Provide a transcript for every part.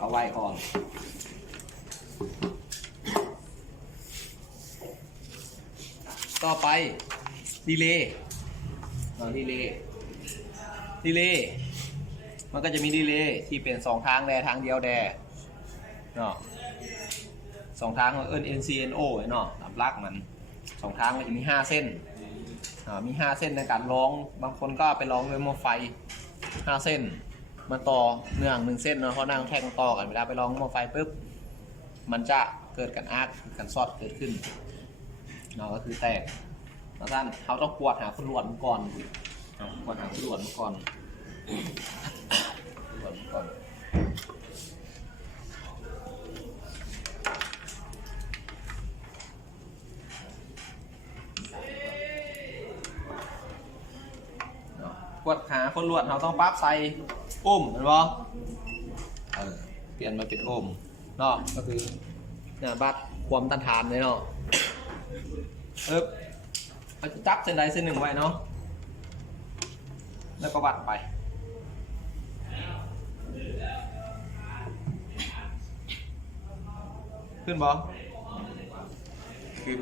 เอาไว้ก่อนต่อไปดีเลย์ดีเลย์มันก็จะมีดีเลย์ที่เป็น2ทางแดทางเดียวแดเนาะ2ทางเอิ้น NCNO เนาะลำลักมัน2ทางมันจะมี5เส้นมี5เส้นในการร้องบางคนก็ไปร้องด้วยหม้อไฟ5เส้นมาต่อเนื่อง1เส้นเนาะเพราะนั่งแท่งต่อกันเวลาไปร้องหม้อไฟปุ๊บมันจะเกิดการอาร์คการซอดเกิดขึ้นเนาะก็คือแตกท่านเขาต้องกวดหาคนหลวดก่อนกวดหาคนหลวดก่อนกวดหาคนหลวดเราต้องปั๊บใส่อุ้มเห็นปะเปลี่ยนมาเป็นอุ้มเนาะก็คือเนี่ยบัดความต้านทานเลยเนาะเราจะจับเส้นใดเส้นหนึ่งไว้เนาะแล้วก็วัดไปขึ้นบอขึ้น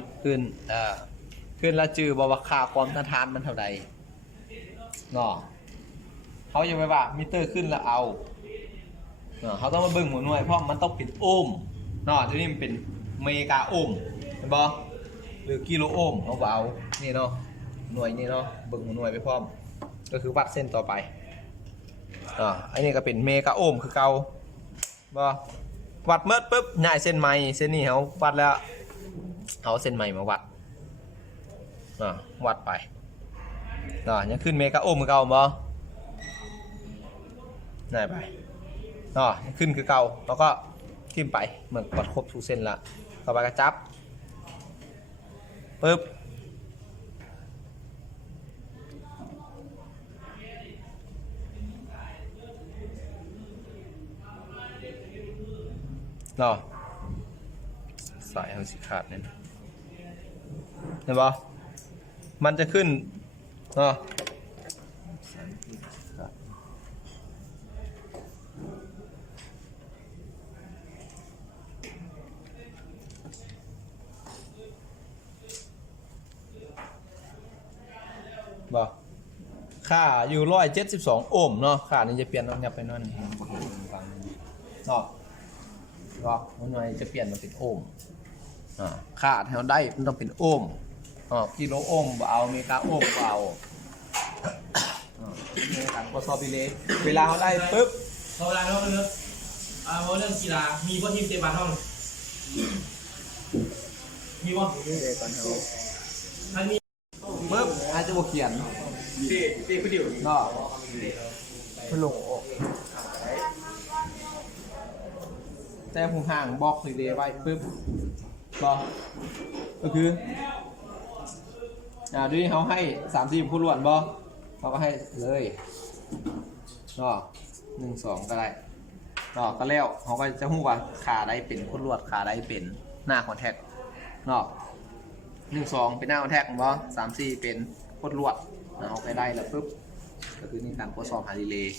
ขึ้นแล้วจือบอว่าค่าความต้านทานมันเท่าใดเนาะเขาจะไปว่ามิเตอร์ขึ้นแล้วเอาเนาะเขาต้องมาเบิ่งหัวหน่วยเพราะมันต้องเป็นโอห์มเนาะทีนี้มันเป็นเมกาโอห์มเห็นบอหรือกิโลโอห์มเขาเอานี่เนาะหน่วยนี่เนาะเบิ่งหัวหน่วยไปพร้อมก็คือวัดเส้นต่อไปอันนี้ก็เป็นเมกาโอห์มคือเก่าบอวัดเมื่อปุ๊บง่ายเส้นใหม่เส้นนี้เขาวัดแล้วเอาเส้นใหม่มาวัดวัดไปยังขึ้นเมกาโอห์มคือเก่าบอง่ายไปยังขึ้นคือเก่าแล้วก็ขึ้นไปเหมือนวัดครบทุกเส้นละต่อไปก็จับปุ๊บสายเขาสิขาดเนี่ยเห็นปะมันจะขึ้นค่าอยู่172 โอห์มเนาะค่านี้จะเปลี่ยนต้องยับไปนั่นมันหน่อยจะเปลี่ยนมาเป็นโอห์มค่าที่เราได้มันต้องเป็นโอห์มกิโลโอห์มเอาเมกาโอห์มเอาในการทดสอบดีเลย์เวลาเขาได้ปุ๊บเวลาเราเรื่องเรื่องกีฬามีพวกทีมเตะบอลห้องมีวะมันมีปุ๊บอาจจะบวกเขียนเตะผู้เดียวพลงออกแต่ผมห่างบล็อกดีเลย์ไว้ปุ๊บก็คือด้วยเขาให้30ผู้ล้วนเขาก็ให้เลย1 2ก็ได้ก็แล้วเขาก็จะหู้ว่าขาได้เป็นผู้ล้วนขาได้เป็นหน้าคอนแทค1 2เป็นหน้าคอนแทค3 4เป็นผู้ล้วนเขาไปได้แล้วปุ๊บก็คือนี่การทดสอบหาดีเลย์